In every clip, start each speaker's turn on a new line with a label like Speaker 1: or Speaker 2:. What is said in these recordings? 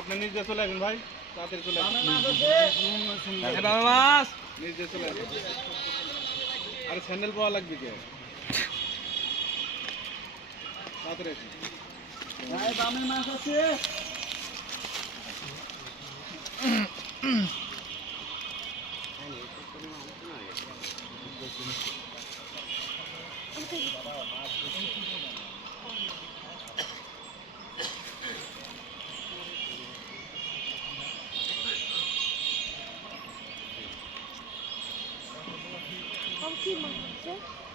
Speaker 1: আপনি নিজে চলে আসবেন ভাই তাড়াতাড়ি চলে আসবেন
Speaker 2: মাছ
Speaker 1: নিজে চলে আসবেন আরে স্যান্ডেল পাওয়া লাগবে কে তাড়াতাড়ি আসুন
Speaker 2: ভাই বামে মাছ আছে
Speaker 3: কি মাছ আছে
Speaker 2: আপনারা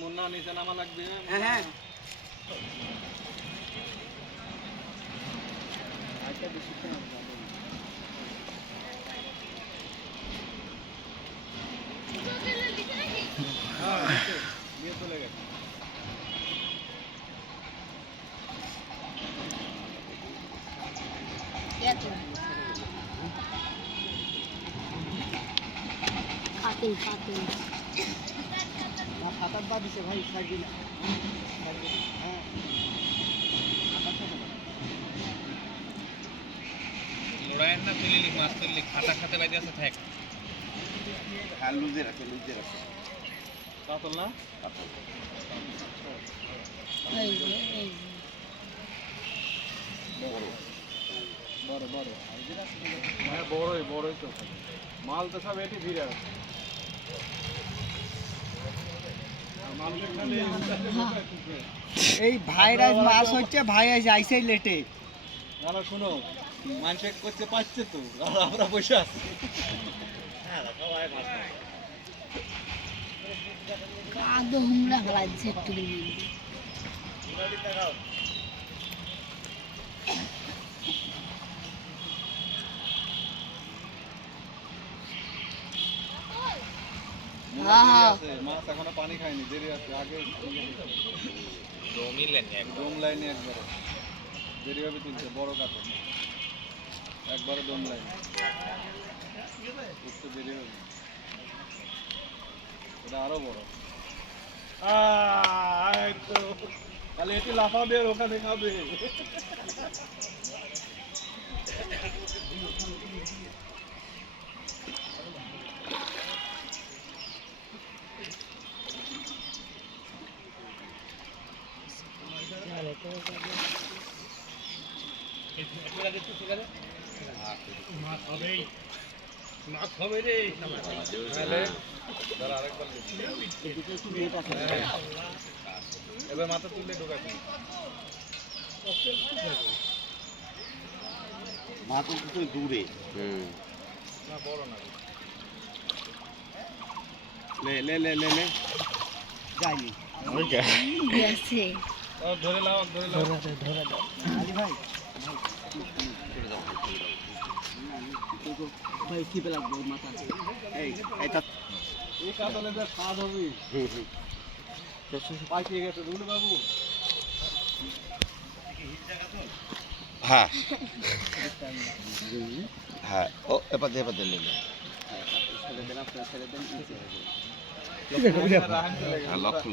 Speaker 1: মুন্না নিচে নামা লাগবে
Speaker 2: হ্যাঁ হ্যাঁ। আচ্ছা বেশি
Speaker 1: হ্যাঁ নিয়ে চলে গেছে
Speaker 3: কাতিল কাতিল
Speaker 2: খাতার বা দিছে ভাই সাইড দিলে হ্যাঁ
Speaker 4: লড়াইয়ের না তুলিলি মাছ তুললি খাতা খাতে বাইতে আছে থাক।
Speaker 2: হ্যাঁ লুজের আছে লুজের আছে।
Speaker 1: কাতল না?
Speaker 3: এই যে এই যে
Speaker 1: বড় হ্যাঁ বড়ই বড়ই তো। মাল তো সব এটি ভিড়ে আছে।
Speaker 2: এই ভাইরাস মাছ হচ্ছে ভাইরাস আইসাই লেটে।
Speaker 1: দাদা শোনো মানুষ করতে পারছে তো? আমরা বসে আছি।
Speaker 3: কাদো হুমড়া ফেলাচ্ছে একটু
Speaker 1: মোলা দেরি আছে, মাছ এখনও পানি খায়নি দেরি আছে আগে
Speaker 4: জমিলেন একদম
Speaker 1: ডোম লাইনে একবারে। দেরি হবে তুলছে বড় কাঠে একবারে ডোম লাইন। উঠতে দেরি হবে। এটা আরও বড়। তাহলে এটি লাফাবে আর ওখানে খাবে। এবার মাথা তুলে ঢোকাচ্ছি
Speaker 2: মা তো দূরে।
Speaker 1: না বড় না
Speaker 2: লে লে লে লে লে। যাইনি।
Speaker 3: গেছে
Speaker 5: হ্যাঁ হ্যাঁ ও এবার দিয়ে নিলে
Speaker 1: রাহান
Speaker 5: লক্ষ